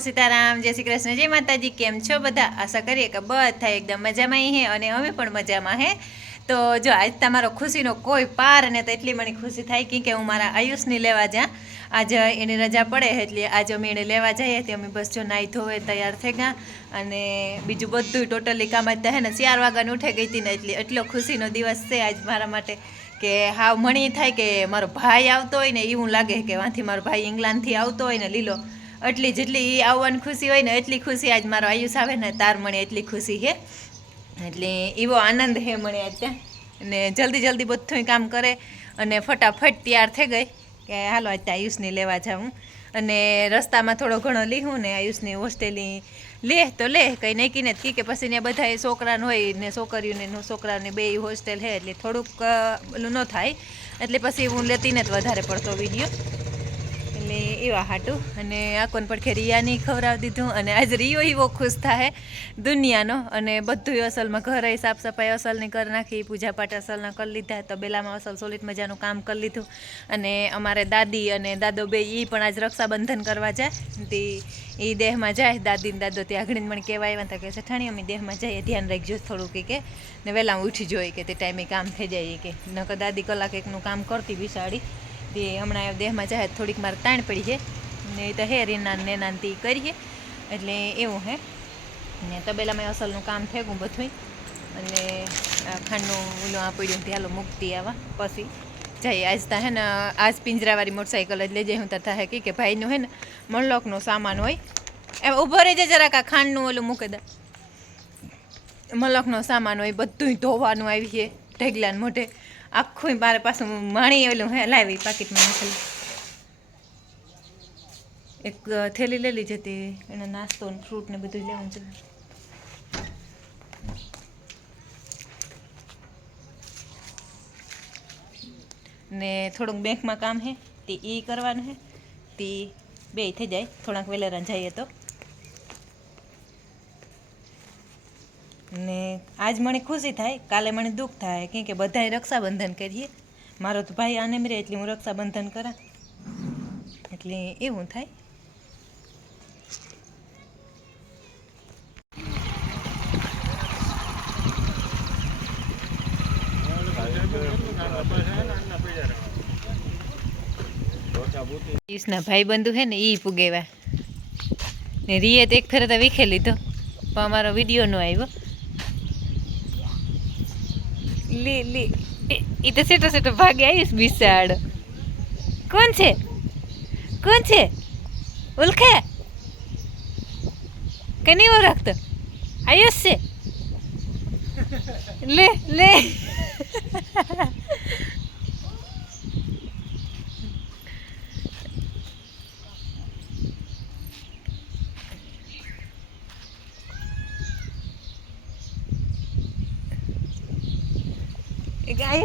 સીતારામ, જય શ્રી કૃષ્ણ, જય માતાજી, કેમ છો બધા? આશા કરીએ કે બધા એકદમ મજામાં હે અને અમે પણ મજામાં હે. તો જો આજ તમારો ખુશીનો કોઈ પાર અને તો એટલી મને ખુશી થાય કે હું મારા આયુષની લેવા જ્યાં આજે એની રજા પડે એટલે આજે અમે એને લેવા જઈએ તે અમે બસ જો નાહી ધોવે, તૈયાર થઈ ગયા. અને બીજું બધું ટોટલી કામ જ થાય ને, ચાર વાગ્યાને ઉઠે ગઈ હતી ને એટલે એટલો ખુશીનો દિવસ છે આજ મારા માટે કે હાવ મણી થાય કે મારો ભાઈ આવતો હોય ને એવું લાગે કે વાંથી મારો ભાઈ ઇંગ્લેન્ડથી આવતો હોય ને લીલો. એટલી જેટલી એ આવવાની ખુશી હોય ને એટલી ખુશી આજ મારો આયુષ આવે ને તાર મને એટલી ખુશી છે એટલે એવો આનંદ હે મને આજ ત્યાં. ને જલ્દી જલ્દી બધું કામ કરે અને ફટાફટ તૈયાર થઈ ગઈ કે હાલો આજ ત્યાં આયુષને લેવા જાઉં. અને રસ્તામાં થોડો ઘણો લીધું ને આયુષની હોસ્ટેલની લે તો લે, કંઈ નક્કી નથી. કે પછી ને બધા છોકરાને હોય ને છોકરીઓને છોકરાઓને બે હોસ્ટેલ છે એટલે થોડુંક ઓલું ન થાય. એટલે પછી હું લેતી ને જ વધારે પડતો વીડિયો. એટલે એવા હાટું અને આકોન પડખે રિયાની ખવડાવી દીધું અને આજ રિયો એવો ખુશ થાય દુનિયાનો અને બધું અસલમાં ઘરે સાફ સફાઈ અસલની કરી નાખી, પૂજાપાઠ અસલના કરી લીધા, તબેલામાં અસલ સોલિત મજાનું કામ કરી લીધું અને અમારે દાદી અને દાદો બે એ પણ આજ રક્ષાબંધન કરવા જાય તે એ દેહમાં જાય, દાદી ને દાદો ત્યાં આગળ મને કહેવાય એવા હતા કે સઠાણી અમે દેહમાં જઈએ, ધ્યાન રાખજો થોડુંક કે કે, ને વહેલા ઉઠી જોઈએ કે તે ટાઈમે કામ થઈ જાય કે. નકર દાદી કલાક એકનું કામ કરતી બિસાડી તે હમણાં દેહમાં જાય થોડીક મારે તાણ પડી છે. ને તો હે રીના ને નાનતી કરીએ. એટલે એવું હે. ને તબેલામાં અસલનું કામ થઈ ગયું બધું અને ખાંડનું ઓલું આ પડ્યું ત્યાં મૂકતી આવા. પછી જઈએ. આજ તા હે ને, આજ પિંજરાવાળી મોટરસાઇકલ જ લઈ જઈ હું તથા હે કે ભાઈનું હે ને, મણલોકનો સામાન હોય. એમ ઊભો રહેજે જરાક આ ખાંડનું ઓલું મૂકી દે. મલકનો સામાન હોય બધું ધોવાનું આવી છે. ઢગલાને મોઢે. આખું મારે પાછું માણી ઓલું હે, લાવી પાકીટમાં નાખેલું. એક થેલી લઈ લીધી હતી, એને નાસ્તો ફ્રૂટ ને બધું લેવાનું છે. ને થોડુંક બેંકમાં કામ છે તે એ કરવાનું છે તે બે થઈ જાય, થોડાક વેલેરા જઈએ તો. ને આજ મને ખુશી થાય, કાલે મને દુઃખ થાય, કેમ કે બધાએ રક્ષાબંધન કરીએ. મારો તો ભાઈ આને મરે એટલે હું રક્ષાબંધન કરા. એટલે એવું થાય. પિયુષના ભાઈ બંધુ હે ને એ પુગેવા. ને રિયત એક ફેરે તો વિખે લીધો, પણ અમારો વીડિયો નો આવ્યો. લે, લી. એ તો સેટો સેટો ભાગે આવીશ બિસાડ કોણ છે? કોણ છે? ઓળખે કે નહીં ઓળખતો? આયુષ છે. લે લે.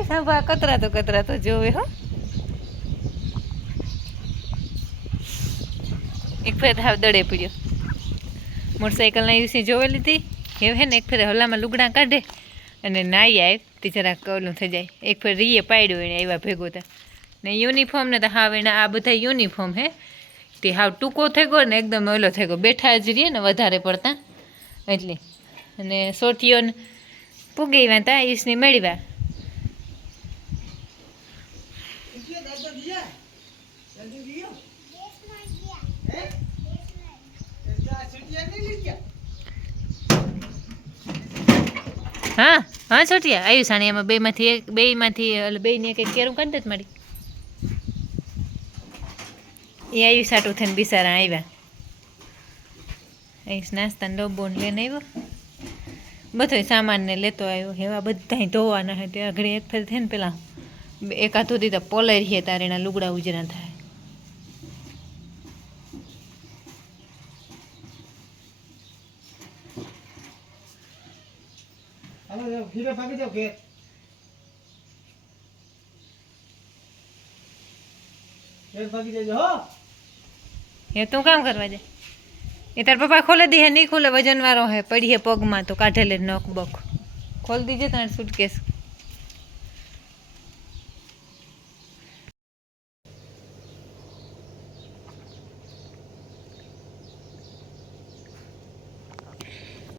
એક કતરા તો કતરાતો કતરાતો જોવે હો. એક ફેર હાવ દડે પડ્યો. મોટરસાઇકલના યુસી જોવે લીધી. હવે ને એક ફેર હલામાં લુગડા કાઢે અને નાઈ આવે તે જરાક ઓલું થઈ જાય. એક ફેર રીએ પાડ્યો એને આવ્યા ભેગો તા ને યુનિફોર્મ ને તો હાવ એને આ બધા યુનિફોર્મ હે. તે હાવ ટૂંકો થઈ ગયો ને એકદમ ઓલો થઈ ગયો. બેઠા જ રહીએ ને વધારે પડતા. એટલે. અને સોટીઓને પૂગી વાંતા તા, ઈસની મેળવ્યા હા હા, છોટિયા. આવ્યું સાણી એમાં બેમાંથી એક બેયમાંથી એટલે બેયને એક એક કેરું કાઢી જ મારી. એ આવ્યું સાટું થઈને બિસારા આવ્યા આવીશ નાસ્તાનો ડબ્બો ને લઈને આવ્યો બધો સામાનને લેતો આવ્યો એવા બધા ધોવાના હે ત્યાં ઘડી એક ફેર થઈને પેલા એકાદ સુધી તો પોલાઈ રહીએ તારે એના લુગડા ઉજરા થાય. ઘીરે ભાગી જાઓ ઘેર. પપ્પા ખોલે દી નહીં વજન વાળો હે, પડી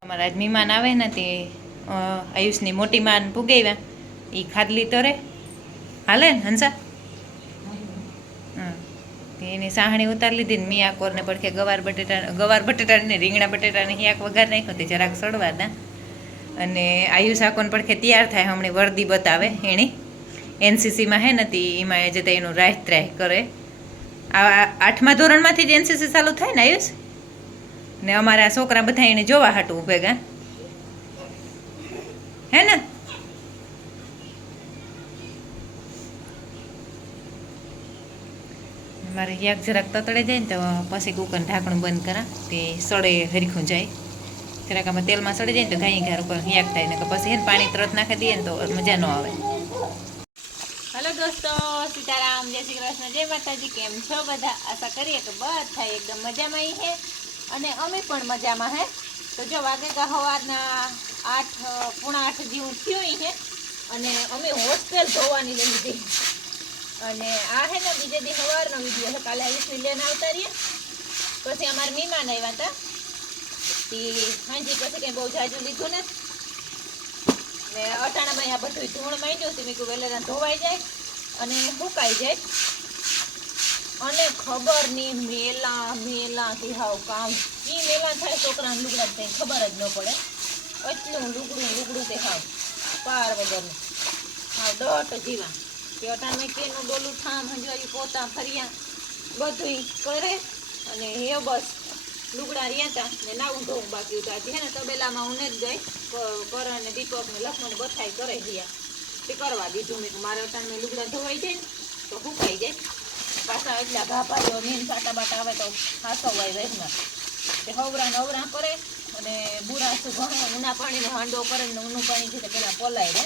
અમારા આજ મહેમાન આવે ને તે આયુષની મોટી માન પુગાવ્યા એ ખાધલી તરે. હાલે ને, હંસા. એની સાહણી ઉતારી લીધી ને મિયાકોરને પડખે ગવાર બટેટા ગવાર બટેટા ને રીંગણા બટેટાને હિયાક વઘાર નાખ્યો તે જરાક સડવાના અને આયુષ આકોન પડખે તૈયાર થાય, હમણાં વર્દી બતાવે એની. એનસીસીમાં હે ને તી એમાં એ જતા એનું રાહ ત્રાહ કરે. આ આઠમા ધોરણમાંથી જ એનસીસી ચાલુ થાય ને, આયુષ? ને અમારા છોકરા બધા એને જોવા હાટું ભેગા. હે ને? મારે યાક જરાક તતડે જાય ને તો પછી કુકર ઢાંકણું બંધ કરા, તે સડે હરખું જાય. જરાક આમાં તેલમાં સડી જાય ને તો ઘાઈ ઘર ઉપર યાક થાય ને પછી હે પાણી તરત નાખી દઈએ ને તો મજા ન આવે. હલો દોસ્તો, સીતારામ, જય શ્રી કૃષ્ણ, જય માતાજી, કેમ છો બધા? આશા કરીએ કે બધા એકદમ મજામાં છે અને અમે પણ મજામાં હે. તો જો વાગે કા સવારના આઠ, પૂણા આઠ જેવું થયું છે અને અમે હોસ્ટેલ ધોવાની લઈ લીધી. અને આ હે ને બીજે દી સવારનો વીડિયો છે. કાલે આવીશ મિલિયન આવતા રહીએ. પછી અમારા મહેમાન આવ્યા હતા. તે હાંજી પછી કંઈ બહુ જાજુ લીધું ને ને અટાણામાં આ બધું ધૂણ માંડ્યું હતું મેં કીધું વહેલા ધોવાઈ જાય. અને સુકાઈ જાય. અને ખબર નહીં મેલા મેલા કે હાવ કામ. એ મેલા થાય, છોકરાને લુગડા થાય ખબર જ ન પડે. એટલું લુગડું લુગડું હાવ પાર વગરનું. હા દોટ જીવા. કે અટાણમાં કેનું ડોલું ઠામ હંજવાયું, પોતા ફર્યા. બધું કરે અને હે બસ. લુગડા રહ્યા ને નાવું ધોવું બાકી હતા. છે ને તબેલામાં હું ને જ ગઈ. કર કરણ ને દીપક ને લક્ષ્મણ બથાઈ કરે ગયા. તે કરવા દીધું. મેં મારે અટાણમાં લુગડા ધોવાઈ જાય ને, તો સુકાઈ જાય. પાછા એટલા ઘાભાઈઓ નીન સાટા બાટા આવે તો હાસવાય વહેમાં તે હવરા નવરા કરે. અને બુરાસું ઘણો ઉના પાણીનો હાંડો કરે ને ઊનું પાણી છે પેલા પલાય રે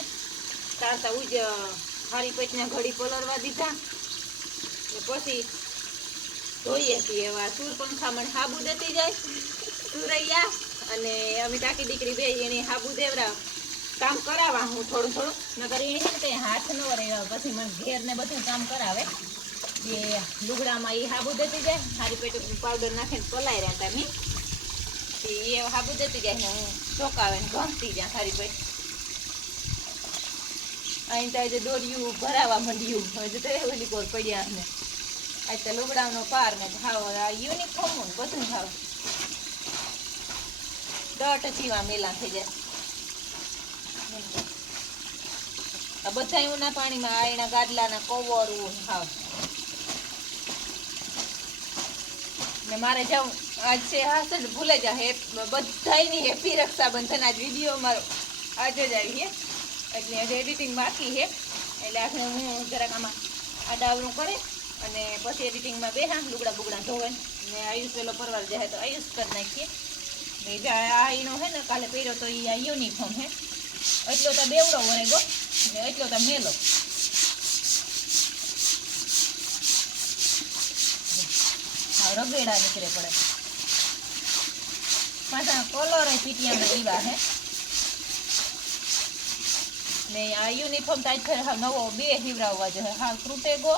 તારતા ઉજ હારી પેટના ઘડી પલળવા દીધા. ને પછી ધોઈએ છીએ એવા. સૂર પંખા મને હાબુ દેતી જાય. સુરૈયા અને અમે તાકી દીકરી બે એની હાબુ દેવરા. કામ કરાવવા હું થોડું થોડું. નકર એ છે તે હાથ ન રહે પછી મને ઘેર ને બધું કામ કરાવે. જે લુગડામાં એ હાબુ દેતી જાય. હારી પેટ પાવડર નાખીને પલાય રહ્યા તમે એ હાબુ દેતી જાય ને હું ચોકાવે ને ઘસતી જાય હારી પેટ અહીં તો આજે દોર્યું ભરાવા માંડ્યું. હવે તો ઓલી કોર પડ્યા ને આજ તો લુગડાનો પાર ને ભાવ, આ યુનિફોર્મ ને બધું ભાવ. દટ જીવા મેલા થઈ જાય. આ બધા ઉના પાણીમાં આયના ગાદલાના કવરું હાવ ને મારે જાઉં, આજ છે હાસ સર ભૂલે જા હે બધાયની હેપી રક્ષાબંધન આજ વીડિયો મારો, આજે જ આવી હે. એટલે આજે એડિટિંગ બાકી છે એટલે આપણે હું જરાક આમાં આડાવરું કરે અને પછી એડિટિંગમાં બેહા, લુગડા બુગડા ધોવે. ને આયુષ પેલો પરવાર જાય તો આયુષ કરી નાખીએ. ને જે આ એનો હે ને, કાલે પહેર્યો તો એ આ યુનિફોર્મ હે. એટલો તો બેવડો વરેગો ને એટલો તો મેલો. રગેડા નીકળે પડે. પાછા કલર પીટીએમ એવા હે. ને આ યુનિફોર્મ તાજ ફેર હાવ નવો બે હિવરાવવા જોઈએ હાવ ત્રુટે ગો.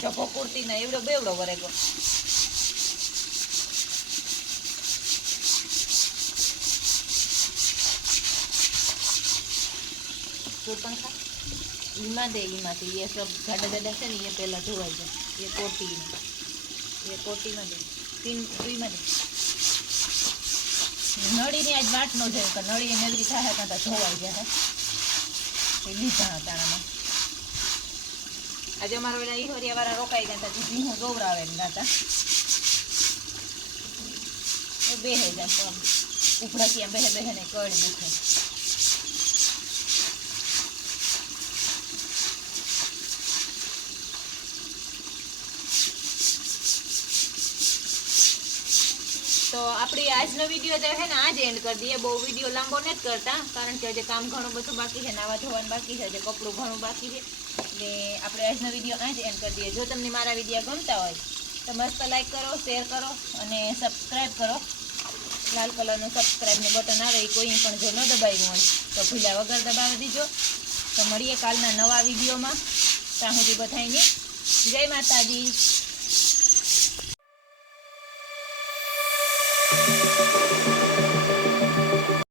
ચપો કુર્તી ને એવડો બેવડો વરેગો સુરપંખા ઈમાં દે એ સબ જાડા જાડા છે ને એ પહેલાં ધોવાઈ જાય. એ કોટી એ કોટીમાં દે. નળીની આજ વાટ ન જાય કે નળી નગરી થાય, કાં ધોવાઈ જાય એ લીધા હતા આમાં આજે અમારા પેલા ઈહોરિયા વાળા રોકાઈ ગયા હતા, તે હું ગૌરાવે ને ગાતા. એ બેહે જાય ઉપડાથી ઉપડા ત્યાં બેહે બેહે ને કળ દુખે. તો આપણી આજનો વીડિયો જે છે ને આજ એન્ડ કરી દઈએ. બહુ વીડિયો લાંબો નથી કરતા, કારણ કે હજે કામ ઘણું બધું બાકી છે, નાવા ધોવાનું બાકી છે, હજે કપડું ઘણું બાકી છે. એટલે આપણે આજનો વીડિયો આજ એન્ડ કરી દઈએ. જો તમને મારા વીડિયો ગમતા હોય, તો મસ્ત લાઈક કરો શેર કરો અને સબસ્ક્રાઈબ કરો. લાલ કલરનું સબસ્ક્રાઈબનું બટન આવે, એ કોઈ પણ જો ન દબાવ્યું હોય, તો ભૂલ્યા વગર દબાવી દીજો. તો મળીએ કાલના નવા વિડીયોમાં ત્યાં સુધી બધાને જય માતાજી.